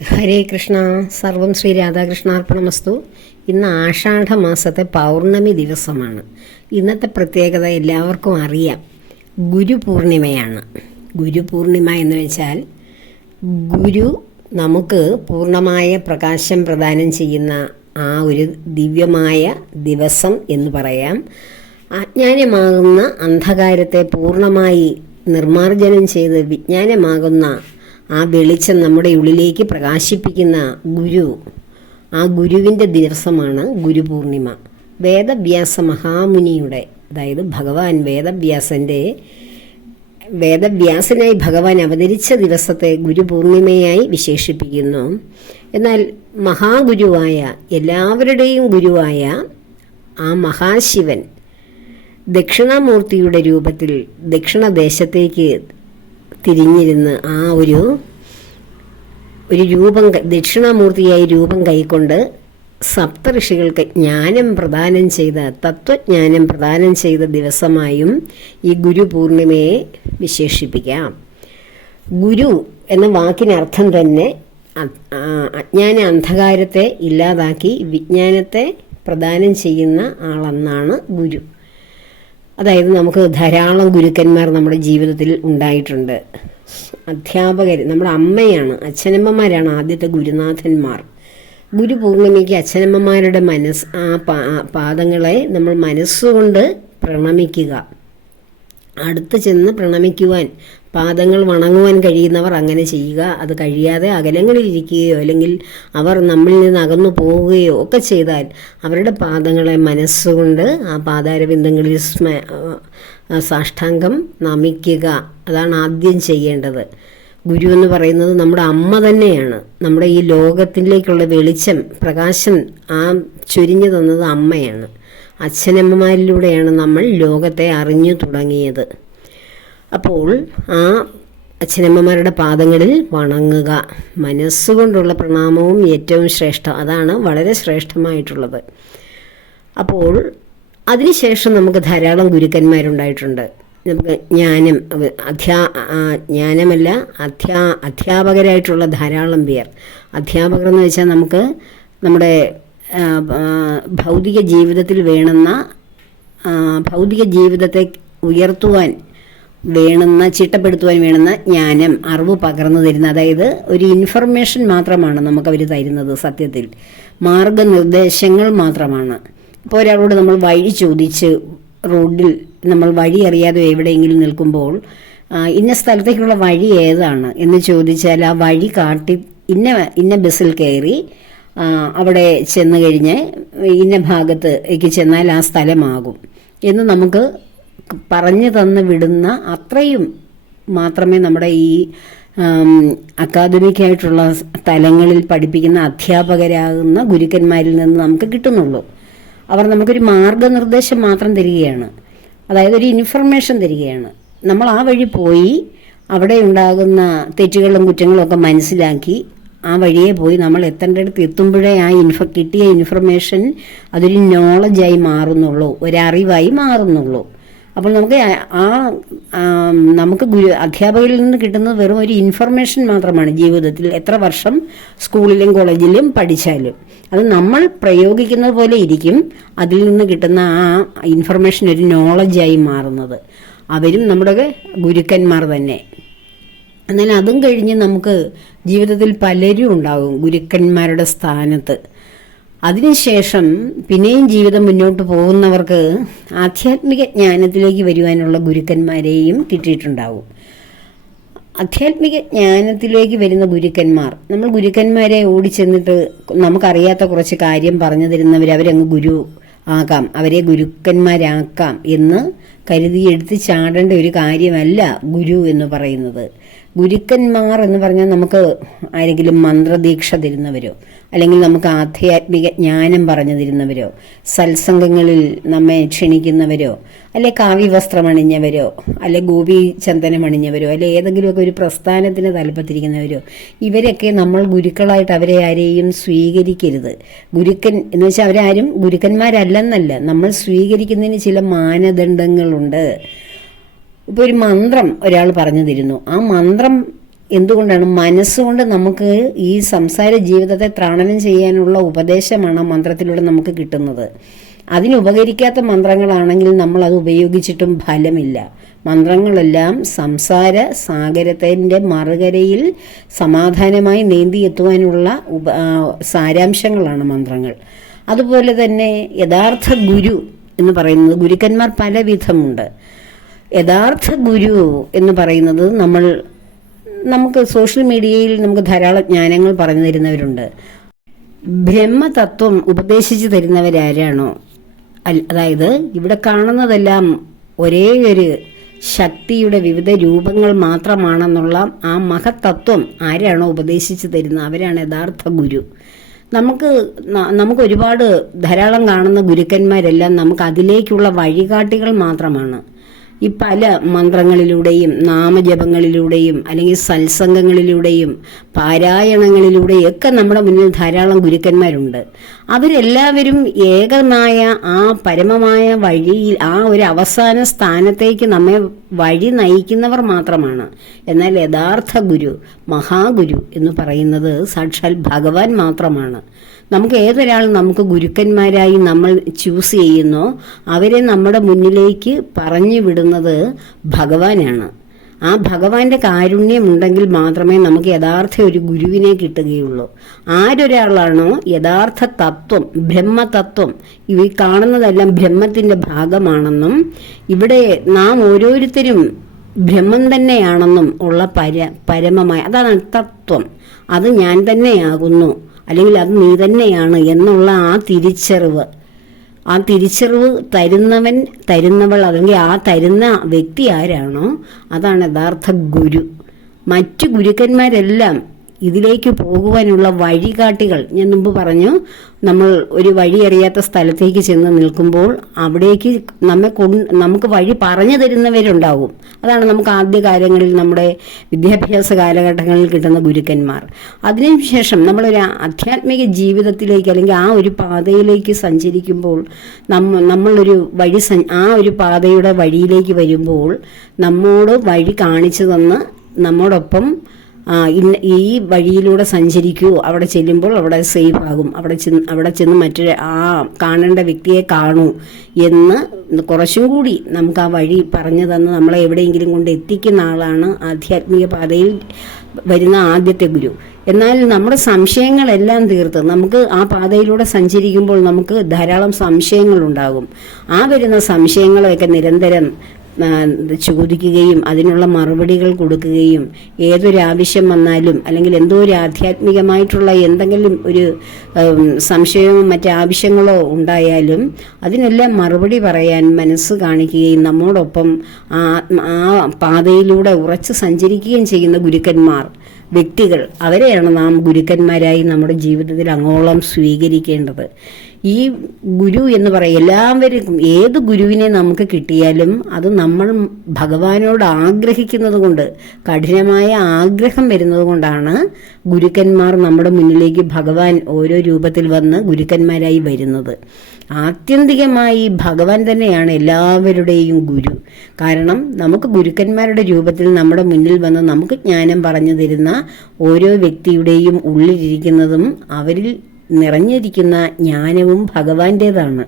ഹരേ കൃഷ്ണ സർവം ശ്രീ രാധാകൃഷ്ണാർപ്പണമസ്തു. ഇന്ന് ആഷാഢ മാസത്തെ പൗർണമി ദിവസമാണ്. ഇന്നത്തെ പ്രത്യേകത എല്ലാവർക്കും അറിയാം. ഗുരുപൂർണിമയാണ്. ഗുരുപൂർണിമ എന്ന് വെച്ചാൽ ഗുരു നമുക്ക് പൂർണമായ പ്രകാശം പ്രദാനം ചെയ്യുന്ന ആ ഒരു ദിവ്യമായ ദിവസം എന്ന് പറയാം. അജ്ഞാനമാകുന്ന അന്ധകാരത്തെ പൂർണമായി നിർമാർജനം ചെയ്ത് വിജ്ഞാനമാകുന്ന ആ വെളിച്ചം നമ്മുടെ ഉള്ളിലേക്ക് പ്രകാശിപ്പിക്കുന്ന ഗുരു. ആ ഗുരുവിന്റെ ദിവസമാണ് ഗുരുപൂർണിമ. വേദവ്യാസ മഹാമുനിയുടെ അതായത് ഭഗവാൻ വേദവ്യാസന്റെ വേദവ്യാസനായി ഭഗവാൻ അവതരിച്ച ദിവസത്തെ ഗുരുപൂർണിമയായി വിശേഷിപ്പിക്കുന്നു. എന്നാൽ മഹാഗുരുവായ എല്ലാവരുടെയും ഗുരുവായ ആ മഹാശിവൻ ദക്ഷിണാമൂർത്തിയുടെ രൂപത്തിൽ ദക്ഷിണദേശത്തേക്ക് തിരിഞ്ഞിരുന്ന് ആ ഒരു ഒരു രൂപം ദക്ഷിണാമൂർത്തിയായി രൂപം കൈക്കൊണ്ട് സപ്തഋഷികൾക്ക് ജ്ഞാനം പ്രദാനം ചെയ്ത തത്വജ്ഞാനം പ്രദാനം ചെയ്ത ദിവസമായും ഈ ഗുരു പൂർണിമയെ വിശേഷിപ്പിക്കാം. ഗുരു എന്ന വാക്കിനർത്ഥം തന്നെ അജ്ഞാന അന്ധകാരത്തെ ഇല്ലാതാക്കി വിജ്ഞാനത്തെ പ്രദാനം ചെയ്യുന്ന ആളെന്നാണ് ഗുരു. അതായത് നമുക്ക് ധാരാളം ഗുരുക്കന്മാർ നമ്മുടെ ജീവിതത്തിൽ ഉണ്ടായിട്ടുണ്ട്. അധ്യാപകർ നമ്മുടെ അമ്മയാണ് അച്ഛനമ്മമാരാണ് ആദ്യത്തെ ഗുരുനാഥന്മാർ. ഗുരു പൂർണിമയ്ക്ക് അച്ഛനമ്മമാരുടെ മനസ്സ് ആ പാദങ്ങളെ നമ്മൾ മനസ്സുകൊണ്ട് പ്രണമിക്കുക. അടുത്ത് ചെന്ന് പ്രണമിക്കുവാൻ പാദങ്ങൾ വണങ്ങുവാൻ കഴിയുന്നവർ അങ്ങനെ ചെയ്യുക. അത് കഴിയാതെ അകലങ്ങളിൽ ഇരിക്കുകയോ അല്ലെങ്കിൽ അവർ നമ്മിൽ നിന്ന് അകന്നു പോവുകയോ ഒക്കെ ചെയ്താൽ അവരുടെ പാദങ്ങളെ മനസ്സുകൊണ്ട് ആ പാതാരബിന്ദങ്ങളിൽ സ്മ സാഷ്ടാംഗം നമിക്കുക. അതാണ് ആദ്യം ചെയ്യേണ്ടത്. ഗുരു എന്ന് പറയുന്നത് നമ്മുടെ അമ്മ തന്നെയാണ്. നമ്മുടെ ഈ ലോകത്തിലേക്കുള്ള വെളിച്ചം പ്രകാശം ആ ചൊരിഞ്ഞു തന്നത് അമ്മയാണ്. അച്ഛനമ്മമാരിലൂടെയാണ് നമ്മൾ ലോകത്തെ അറിഞ്ഞു തുടങ്ങിയത്. അപ്പോൾ ആ അച്ഛനമ്മമാരുടെ പാദങ്ങളിൽ വണങ്ങുക. മനസ്സുകൊണ്ടുള്ള പ്രണാമവും ഏറ്റവും ശ്രേഷ്ഠം. അതാണ് വളരെ ശ്രേഷ്ഠമായിട്ടുള്ളത്. അപ്പോൾ അതിനുശേഷം നമുക്ക് ധാരാളം ഗുരുക്കന്മാരുണ്ടായിട്ടുണ്ട്. നമുക്ക് ജ്ഞാനം അധ്യാ ജ്ഞാനമല്ല അധ്യാ അധ്യാപകരായിട്ടുള്ള ധാരാളം പേർ. അധ്യാപകർ എന്ന് വെച്ചാൽ നമുക്ക് നമ്മുടെ ഭൗതിക ജീവിതത്തിൽ വേണമെന്ന ഭൗതിക ജീവിതത്തെ ഉയർത്തുവാൻ വേണമെന്ന ചിട്ടപ്പെടുത്തുവാൻ വേണുന്ന ജ്ഞാനം അറിവ് പകർന്നു തരുന്ന അതായത് ഒരു ഇൻഫർമേഷൻ മാത്രമാണ് നമുക്ക് അവർ തരുന്നത് സത്യത്തിൽ. മാർഗനിർദ്ദേശങ്ങൾ മാത്രമാണ്. ഇപ്പോൾ ഒരാളോട് നമ്മൾ വഴി ചോദിച്ച് റോഡിൽ നമ്മൾ വഴി അറിയാതെ എവിടെയെങ്കിലും നിൽക്കുമ്പോൾ ഇന്ന സ്ഥലത്തേക്കുള്ള വഴി ഏതാണ് എന്ന് ചോദിച്ചാൽ ആ വഴി കാട്ടി ഇന്ന ഇന്ന ബസ്സിൽ കയറി അവിടെ ചെന്ന് കഴിഞ്ഞ് ഇന്ന ഭാഗത്തേക്ക് ചെന്നാൽ ആ സ്ഥലമാകും എന്ന് നമുക്ക് പറഞ്ഞു തന്ന് വിടുന്ന അത്രയും മാത്രമേ നമ്മുടെ ഈ അക്കാദമിക് ആയിട്ടുള്ള തലങ്ങളിൽ പഠിപ്പിക്കുന്ന അധ്യാപകരാകുന്ന ഗുരുക്കന്മാരിൽ നിന്ന് നമുക്ക് കിട്ടുന്നുള്ളൂ. അവർ നമുക്കൊരു മാർഗനിർദ്ദേശം മാത്രം തരികയാണ്. അതായത് ഒരു ഇൻഫർമേഷൻ തരികയാണ്. നമ്മൾ ആ വഴി പോയി അവിടെ ഉണ്ടാകുന്ന തെറ്റുകളും കുറ്റങ്ങളും ഒക്കെ മനസ്സിലാക്കി ആ വഴിയെ പോയി നമ്മൾ എത്തേണ്ടടുത്ത് എത്തുമ്പോഴേ ആ ഇൻഫ കിട്ടിയ ഇൻഫർമേഷൻ അതൊരു നോളജായി മാറുന്നുള്ളൂ. ഒരറിവായി മാറുന്നുള്ളൂ. അപ്പോൾ നമുക്ക് ആ- നമുക്ക് ഗുരു അധ്യാപകരിൽ നിന്ന് കിട്ടുന്നത് വെറും ഒരു ഇൻഫർമേഷൻ മാത്രമാണ് ജീവിതത്തിൽ എത്ര വർഷം സ്കൂളിലും കോളേജിലും പഠിച്ചാലും. അത് നമ്മൾ പ്രയോഗിക്കുന്നത് പോലെ ഇരിക്കും അതിൽ നിന്ന് കിട്ടുന്ന ആ ഇൻഫർമേഷൻ ഒരു നോളജായി മാറുന്നത്. അവരും നമ്മുടെ ഗുരുക്കന്മാർ തന്നെ. എന്നാൽ അതും കഴിഞ്ഞ് നമുക്ക് ജീവിതത്തിൽ പലരും ഉണ്ടാകും ഗുരുക്കന്മാരുടെ സ്ഥാനത്ത്. അതിനുശേഷം പിന്നെയും ജീവിതം മുന്നോട്ട് പോകുന്നവർക്ക് ആധ്യാത്മിക ജ്ഞാനത്തിലേക്ക് വരുവാനുള്ള ഗുരുക്കന്മാരെയും കിട്ടിയിട്ടുണ്ടാവും. ആധ്യാത്മിക ജ്ഞാനത്തിലേക്ക് വരുന്ന ഗുരുക്കന്മാർ നമ്മൾ ഗുരുക്കന്മാരെ ഓടിച്ചെന്നിട്ട് നമുക്കറിയാത്ത കുറച്ച് കാര്യം പറഞ്ഞു തരുന്നവർ അവരങ്ങ് ഗുരു ആകാം അവരെ ഗുരുക്കന്മാരാക്കാം എന്ന് കരുതി എടുത്ത് ചാടേണ്ട ഒരു കാര്യമല്ല ഗുരു എന്ന് പറയുന്നത്. ഗുരുക്കന്മാർ എന്ന് പറഞ്ഞാൽ നമുക്ക് ആരെങ്കിലും മന്ത്രദീക്ഷ തരുന്നവരോ അല്ലെങ്കിൽ നമുക്ക് ആധ്യാത്മിക ജ്ഞാനം പറഞ്ഞു തരുന്നവരോ സത്സംഗങ്ങളിൽ നമ്മെ ക്ഷണിക്കുന്നവരോ അല്ലെ കാവ്യവസ്ത്രം അണിഞ്ഞവരോ അല്ലെ ഗോപി ചന്ദനം അണിഞ്ഞവരോ അല്ലെ ഏതെങ്കിലുമൊക്കെ ഒരു പ്രസ്ഥാനത്തിന് താല്പത്തിരിക്കുന്നവരോ ഇവരൊക്കെ നമ്മൾ ഗുരുക്കളായിട്ട് അവരെ ആരെയും സ്വീകരിക്കരുത്. ഗുരുക്കൻ എന്ന് വെച്ചാൽ അവരാരും ഗുരുക്കന്മാരല്ലെന്നല്ല. നമ്മൾ സ്വീകരിക്കുന്നതിന് ചില മാനദണ്ഡങ്ങളുണ്ട്. ഇപ്പോൾ ഒരു മന്ത്രം ഒരാൾ പറഞ്ഞു തരുന്നു. ആ മന്ത്രം എന്തുകൊണ്ടാണ് മനസ്സുകൊണ്ട് നമുക്ക് ഈ സംസാര ജീവിതത്തെ ത്രാണനം ചെയ്യാനുള്ള ഉപദേശമാണ് മന്ത്രത്തിലൂടെ നമുക്ക് കിട്ടുന്നത്. അതിന് ഉപകരിക്കാത്ത മന്ത്രങ്ങളാണെങ്കിൽ നമ്മൾ അത് ഉപയോഗിച്ചിട്ടും ഫലമില്ല. മന്ത്രങ്ങളെല്ലാം സംസാര സാഗരത്തിന്റെ മറുകരയിൽ സമാധാനമായി നീന്തി എത്തുവാനുള്ള ഉപ സാരാംശങ്ങളാണ് മന്ത്രങ്ങൾ. അതുപോലെ തന്നെ യഥാർത്ഥ ഗുരു എന്ന് പറയുന്നത് ഗുരുക്കന്മാർ പല വിധമുണ്ട് യഥാർത്ഥ ഗുരു എന്ന് പറയുന്നത് നമ്മൾ നമുക്ക് സോഷ്യൽ മീഡിയയിൽ നമുക്ക് ധാരാളം ജ്ഞാനങ്ങൾ പറഞ്ഞു തരുന്നവരുണ്ട്. ബ്രഹ്മതത്വം ഉപദേശിച്ചു തരുന്നവരാരാണോ? അതായത് ഇവിടെ കാണുന്നതെല്ലാം ഒരേ ഒരു ശക്തിയുടെ വിവിധ രൂപങ്ങൾ മാത്രമാണെന്നുള്ള ആ മഹത്തത്വം ആരാണോ ഉപദേശിച്ചു തരുന്ന അവരാണ് യഥാർത്ഥ ഗുരു. നമുക്ക് നമുക്ക് ഒരുപാട് ധാരാളം കാണുന്ന ഗുരുക്കന്മാരെല്ലാം നമുക്ക് അതിലേക്കുള്ള വഴികാട്ടികൾ മാത്രമാണ്. ഈ പല മന്ത്രങ്ങളിലൂടെയും നാമജപങ്ങളിലൂടെയും അല്ലെങ്കിൽ സത്സംഗങ്ങളിലൂടെയും പാരായണങ്ങളിലൂടെയും ഒക്കെ നമ്മുടെ മുന്നിൽ ധാരാളം ഗുരുക്കന്മാരുണ്ട്. അവരെല്ലാവരും ഏകനായ ആ പരമമായ വഴിയിൽ ആ ഒരു അവസാന സ്ഥാനത്തേക്ക് നമ്മെ വഴി നയിക്കുന്നവർ മാത്രമാണ്. എന്നാൽ യഥാർത്ഥ ഗുരു മഹാഗുരു എന്ന് പറയുന്നത് സാക്ഷാൽ ഭഗവാൻ മാത്രമാണ്. നമുക്ക് ഏതൊരാൾ നമുക്ക് ഗുരുക്കന്മാരായി നമ്മൾ ചൂസ് ചെയ്യുന്നോ അവരെ നമ്മുടെ മുന്നിലേക്ക് പറഞ്ഞു വിടുന്നത് ഭഗവാനാണ്. ആ ഭഗവാന്റെ കാരുണ്യമുണ്ടെങ്കിൽ മാത്രമേ നമുക്ക് യഥാർത്ഥ ഒരു ഗുരുവിനെ കിട്ടുകയുള്ളൂ. ആരൊരാളാണോ യഥാർത്ഥ തത്വം ബ്രഹ്മതത്വം ഇവ കാണുന്നതെല്ലാം ബ്രഹ്മത്തിന്റെ ഭാഗമാണെന്നും ഇവിടെ നാം ഓരോരുത്തരും ബ്രഹ്മം തന്നെയാണെന്നും ഉള്ള പര പരമമായ അതാണ് തത്വം. അത് ഞാൻ തന്നെയാകുന്നു. അല്ലെങ്കിൽ അത് നീ തന്നെയാണ് എന്നുള്ള ആ തിരിച്ചറിവ്. ആ തിരിച്ചറിവ് തരുന്നവൻ തരുന്നവൾ അല്ലെങ്കിൽ ആ തരുന്ന വ്യക്തി ആരാണോ അതാണ് യഥാർത്ഥ ഗുരു. മറ്റു ഗുരുക്കന്മാരെല്ലാം ഇതിലേക്ക് പോകുവാനുള്ള വഴികാട്ടികൾ. ഞാൻ മുമ്പ് പറഞ്ഞു നമ്മൾ ഒരു വഴി അറിയാത്ത സ്ഥലത്തേക്ക് ചെന്ന് നിൽക്കുമ്പോൾ അവിടേക്ക് നമ്മെ കൊണ്ട് നമുക്ക് വഴി പറഞ്ഞു തരുന്നവരുണ്ടാവും അതാണ് നമുക്ക് ആദ്യ കാലങ്ങളിൽ നമ്മുടെ വിദ്യാഭ്യാസ കാലഘട്ടങ്ങളിൽ കിട്ടുന്ന ഗുരുക്കന്മാർ. അതിനുശേഷം നമ്മളൊരു ആധ്യാത്മിക ജീവിതത്തിലേക്ക് അല്ലെങ്കിൽ ആ ഒരു പാതയിലേക്ക് സഞ്ചരിക്കുമ്പോൾ നമ്മ നമ്മളൊരു വഴി ആ ഒരു പാതയുടെ വഴിയിലേക്ക് വരുമ്പോൾ നമ്മോട് വഴി കാണിച്ചു തന്ന് നമ്മോടൊപ്പം ഈ വഴിയിലൂടെ സഞ്ചരിക്കൂ. അവിടെ ചെല്ലുമ്പോൾ അവിടെ സേഫ് ആകും. അവിടെ ചെന്ന് അവിടെ ചെന്ന് മറ്റൊരു ആ കാണേണ്ട വ്യക്തിയെ കാണൂ എന്ന് കുറച്ചും കൂടി നമുക്ക് ആ വഴി പറഞ്ഞു തന്ന് നമ്മളെ എവിടെയെങ്കിലും കൊണ്ട് എത്തിക്കുന്ന ആളാണ് ആധ്യാത്മിക പാതയിൽ വരുന്ന ആദ്യത്തെ ഗുരു. എന്നാൽ നമ്മുടെ സംശയങ്ങളെല്ലാം തീർത്ത് നമുക്ക് ആ പാതയിലൂടെ സഞ്ചരിക്കുമ്പോൾ നമുക്ക് ധാരാളം സംശയങ്ങളുണ്ടാകും. ആ വരുന്ന സംശയങ്ങളെയൊക്കെ നിരന്തരം ചോദിക്കുകയും അതിനുള്ള മറുപടികൾ കൊടുക്കുകയും ഏതൊരു ആവശ്യം വന്നാലും അല്ലെങ്കിൽ എന്തോ ഒരു ആധ്യാത്മികമായിട്ടുള്ള എന്തെങ്കിലും ഒരു സംശയമോ മറ്റാവശ്യങ്ങളോ ഉണ്ടായാലും അതിനെല്ലാം മറുപടി പറയാൻ മനസ്സ് കാണിക്കുകയും നമ്മോടൊപ്പം ആ പാതയിലൂടെ ഉറച്ചു സഞ്ചരിക്കുകയും ചെയ്യുന്ന ഗുരുക്കന്മാർ വ്യക്തികൾ അവരെയാണ് നാം ഗുരുക്കന്മാരായി നമ്മുടെ ജീവിതത്തിൽ അങ്ങോളം സ്വീകരിക്കേണ്ടത്. ഈ ഗുരു എന്ന് പറയും എല്ലാവർക്കും ഏത് ഗുരുവിനെ നമുക്ക് കിട്ടിയാലും അത് നമ്മൾ ഭഗവാനോട് ആഗ്രഹിക്കുന്നത് കൊണ്ട് കഠിനമായ ആഗ്രഹം വരുന്നത് കൊണ്ടാണ് ഗുരുക്കന്മാർ നമ്മുടെ മുന്നിലേക്ക് ഭഗവാൻ ഓരോ രൂപത്തിൽ വന്ന് ഗുരുക്കന്മാരായി വരുന്നത്. ആത്യന്തികമായി ഭഗവാൻ തന്നെയാണ് എല്ലാവരുടെയും ഗുരു. കാരണം നമുക്ക് ഗുരുക്കന്മാരുടെ രൂപത്തിൽ നമ്മുടെ മുന്നിൽ വന്ന് നമുക്ക് ജ്ഞാനം പറഞ്ഞു തരുന്ന ഓരോ വ്യക്തിയുടെയും ഉള്ളിലിരിക്കുന്നതും അവരിൽ നിറഞ്ഞിരിക്കുന്ന ജ്ഞാനവും ഭഗവാന്റേതാണ്.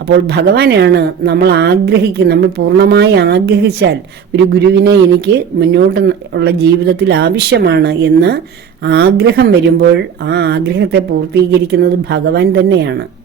അപ്പോൾ ഭഗവാനാണ് നമ്മൾ ആഗ്രഹിക്കുന്ന നമ്മൾ പൂർണമായി ആഗ്രഹിച്ചാൽ ഒരു ഗുരുവിനെ എനിക്ക് മുന്നോട്ട് ഉള്ള ജീവിതത്തിൽ ആവശ്യമാണ് എന്ന് ആഗ്രഹം വരുമ്പോൾ ആ ആഗ്രഹത്തെ പൂർത്തീകരിക്കുന്നത് ഭഗവാൻ തന്നെയാണ്.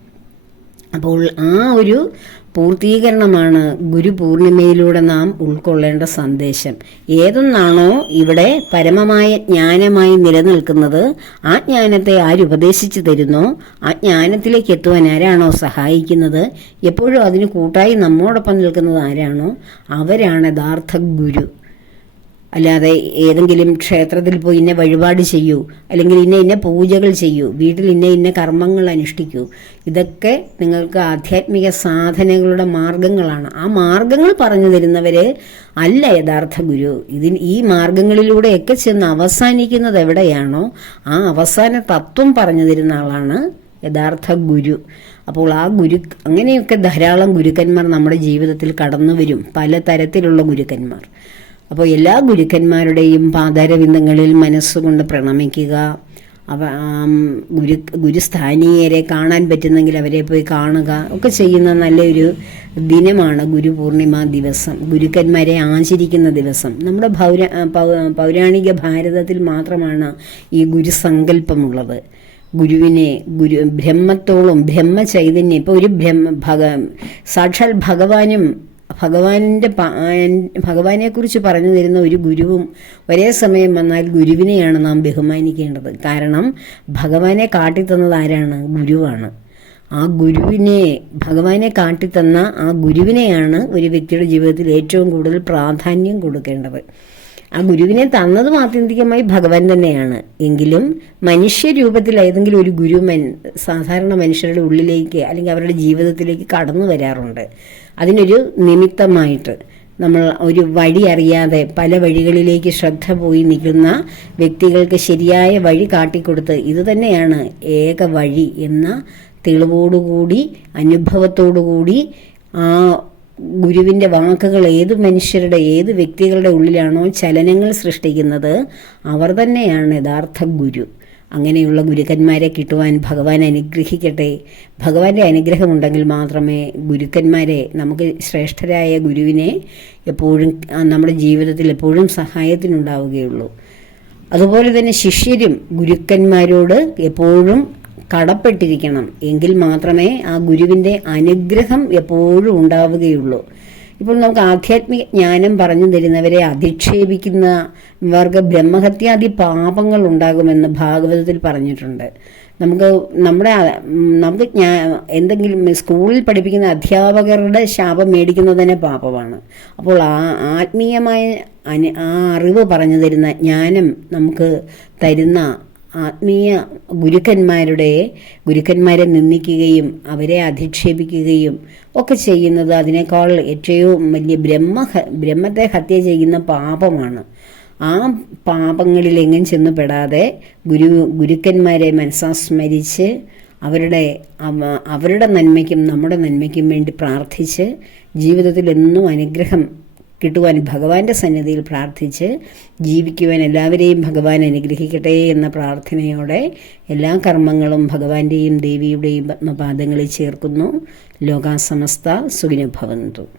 അപ്പോൾ ആ ഒരു പൂർത്തീകരണമാണ് ഗുരു പൂർണിമയിലൂടെ നാം ഉൾക്കൊള്ളേണ്ട സന്ദേശം. ഏതൊന്നാണോ ഇവിടെ പരമമായ ജ്ഞാനമായി നിലനിൽക്കുന്നത് ആ ജ്ഞാനത്തെ ആരുപദേശിച്ചു തരുന്നോ ആ ജ്ഞാനത്തിലേക്ക് എത്തുവാൻ ആരാണോ സഹായിക്കുന്നത് എപ്പോഴും അതിന് കൂട്ടായി നമ്മോടൊപ്പം നിൽക്കുന്നത് ആരാണോ അവരാണ് യഥാർത്ഥ ഗുരു. അല്ലാതെ ഏതെങ്കിലും ക്ഷേത്രത്തിൽ പോയി ഇന്ന വഴിപാട് ചെയ്യൂ അല്ലെങ്കിൽ ഇന്ന ഇന്ന പൂജകൾ ചെയ്യൂ വീട്ടിൽ ഇന്ന ഇന്ന കർമ്മങ്ങൾ അനുഷ്ഠിക്കൂ. ഇതൊക്കെ നിങ്ങൾക്ക് ആധ്യാത്മിക സാധനങ്ങളുടെ മാർഗങ്ങളാണ്. ആ മാർഗങ്ങൾ പറഞ്ഞു തരുന്നവര് അല്ല യഥാർത്ഥ ഗുരു. ഇതിന് ഈ മാർഗങ്ങളിലൂടെയൊക്കെ ചെന്ന് അവസാനിക്കുന്നത് എവിടെയാണോ ആ അവസാന തത്വം പറഞ്ഞു തരുന്ന ആളാണ് യഥാർത്ഥ ഗുരു. അപ്പോൾ ആ ഗുരു അങ്ങനെയൊക്കെ ധാരാളം ഗുരുക്കന്മാർ നമ്മുടെ ജീവിതത്തിൽ കടന്നു വരും പല തരത്തിലുള്ള ഗുരുക്കന്മാർ. അപ്പോൾ എല്ലാ ഗുരുക്കന്മാരുടെയും പാദരവിന്ദങ്ങളിൽ മനസ്സുകൊണ്ട് പ്രണമിക്കുക. അവ ഗുരു ഗുരുസ്ഥാനീയരെ കാണാൻ പറ്റുന്നെങ്കിൽ അവരെ പോയി കാണുക. ഒക്കെ ചെയ്യുന്ന നല്ലൊരു ദിനമാണ് ഗുരു പൂർണിമ ദിവസം. ഗുരുക്കന്മാരെ ആചരിക്കുന്ന ദിവസം. നമ്മുടെ പൗര പൗരാണിക ഭാരതത്തിൽ മാത്രമാണ് ഈ ഗുരുസങ്കല്പമുള്ളത്. ഗുരുവിനെ ഗുരു ബ്രഹ്മത്തോളം ബ്രഹ്മചൈതന്യം. ഇപ്പോൾ ഒരു ബ്രഹ്മ ഭഗ സാക്ഷാൽ ഭഗവാനും ഭഗവാനിന്റെ ഭഗവാനെക്കുറിച്ച് പറഞ്ഞു തരുന്ന ഒരു ഗുരുവും ഒരേ സമയം വന്നാൽ ഗുരുവിനെയാണ് നാം ബഹുമാനിക്കേണ്ടത്. കാരണം ഭഗവാനെ കാട്ടിത്തന്നത് ആരാണ്? ഗുരുവാണ്. ആ ഗുരുവിനെ ഭഗവാനെ കാട്ടിത്തന്ന ആ ഗുരുവിനെയാണ് ഒരു വ്യക്തിയുടെ ജീവിതത്തിൽ ഏറ്റവും കൂടുതൽ പ്രാധാന്യം കൊടുക്കേണ്ടത്. ആ ഗുരുവിനെ തന്നതും ആത്യന്തികമായി ഭഗവാൻ തന്നെയാണ്. എങ്കിലും മനുഷ്യരൂപത്തിൽ ഏതെങ്കിലും ഒരു ഗുരു സാധാരണ മനുഷ്യരുടെ ഉള്ളിലേക്ക് അല്ലെങ്കിൽ അവരുടെ ജീവിതത്തിലേക്ക് കടന്നു വരാറുണ്ട്. അതിനൊരു നിമിത്തമായിട്ട് നമ്മൾ ഒരു വഴി അറിയാതെ പല വഴികളിലേക്ക് ശ്രദ്ധ പോയി നിൽക്കുന്ന വ്യക്തികൾക്ക് ശരിയായ വഴി കാട്ടിക്കൊടുത്ത് ഇത് തന്നെയാണ് ഏക വഴി എന്ന തെളിവോടുകൂടി അനുഭവത്തോടുകൂടി ആ ഗുരുവിന്റെ വാക്കുകൾ ഏത് മനുഷ്യരുടെ ഏത് വ്യക്തികളുടെ ഉള്ളിലാണോ ചലനങ്ങൾ സൃഷ്ടിക്കുന്നത് അവർ തന്നെയാണ് യഥാർത്ഥ ഗുരു. അങ്ങനെയുള്ള ഗുരുക്കന്മാരെ കിട്ടുവാൻ ഭഗവാൻ അനുഗ്രഹിക്കട്ടെ. ഭഗവാന്റെ അനുഗ്രഹമുണ്ടെങ്കിൽ മാത്രമേ ഗുരുക്കന്മാരെ നമുക്ക് ശ്രേഷ്ഠരായ ഗുരുവിനെ എപ്പോഴും നമ്മുടെ ജീവിതത്തിൽ എപ്പോഴും സഹായത്തിനുണ്ടാവുകയുള്ളൂ. അതുപോലെ തന്നെ ശിഷ്യരും ഗുരുക്കന്മാരോട് എപ്പോഴും കടപ്പെട്ടിരിക്കണം. എങ്കിൽ മാത്രമേ ആ ഗുരുവിന്റെ അനുഗ്രഹം എപ്പോഴും ഉണ്ടാവുകയുള്ളൂ. ഇപ്പോൾ നമുക്ക് ആധ്യാത്മിക ജ്ഞാനം പറഞ്ഞു തരുന്നവരെ അധിക്ഷേപിക്കുന്ന വർഗ ബ്രഹ്മഹത്യാദി പാപങ്ങൾ ഉണ്ടാകുമെന്ന് ഭാഗവതത്തിൽ പറഞ്ഞിട്ടുണ്ട്. നമുക്ക് നമ്മുടെ നമുക്ക് ഞാൻ എന്തെങ്കിലും സ്കൂളിൽ പഠിപ്പിക്കുന്ന അധ്യാപകരുടെ ശാപം മേടിക്കുന്നത് തന്നെ പാപമാണ്. അപ്പോൾ ആ ആത്മീയമായ ആ അറിവ് പറഞ്ഞു തരുന്ന ജ്ഞാനം നമുക്ക് തരുന്ന ആത്മീയ ഗുരുക്കന്മാരുടെ ഗുരുക്കന്മാരെ നിന്ദിക്കുകയും അവരെ അധിക്ഷേപിക്കുകയും ഒക്കെ ചെയ്യുന്നത് അതിനേക്കാൾ ഏറ്റവും വലിയ ബ്രഹ്മ ബ്രഹ്മത്തെ ഹത്യ ചെയ്യുന്ന പാപമാണ്. ആ പാപങ്ങളിലെങ്ങും ചെന്ന് പെടാതെ ഗുരു ഗുരുക്കന്മാരെ മനസ്സാസ്മരിച്ച് അവരുടെ അവരുടെ നന്മയ്ക്കും നമ്മുടെ നന്മയ്ക്കും വേണ്ടി പ്രാർത്ഥിച്ച് ജീവിതത്തിൽ എന്നും അനുഗ്രഹം കിട്ടുവാൻ ഭഗവാന്റെ സന്നിധിയിൽ പ്രാർത്ഥിച്ച് ജീവിക്കുവാൻ എല്ലാവരെയും ഭഗവാൻ അനുഗ്രഹിക്കട്ടെ എന്ന പ്രാർത്ഥനയോടെ എല്ലാ കർമ്മങ്ങളും ഭഗവാന്റെയും ദേവിയുടെയും പത്മപാദങ്ങളിൽ ചേർക്കുന്നു. ലോകാസമസ്ത സുഖിനുഭവന്തു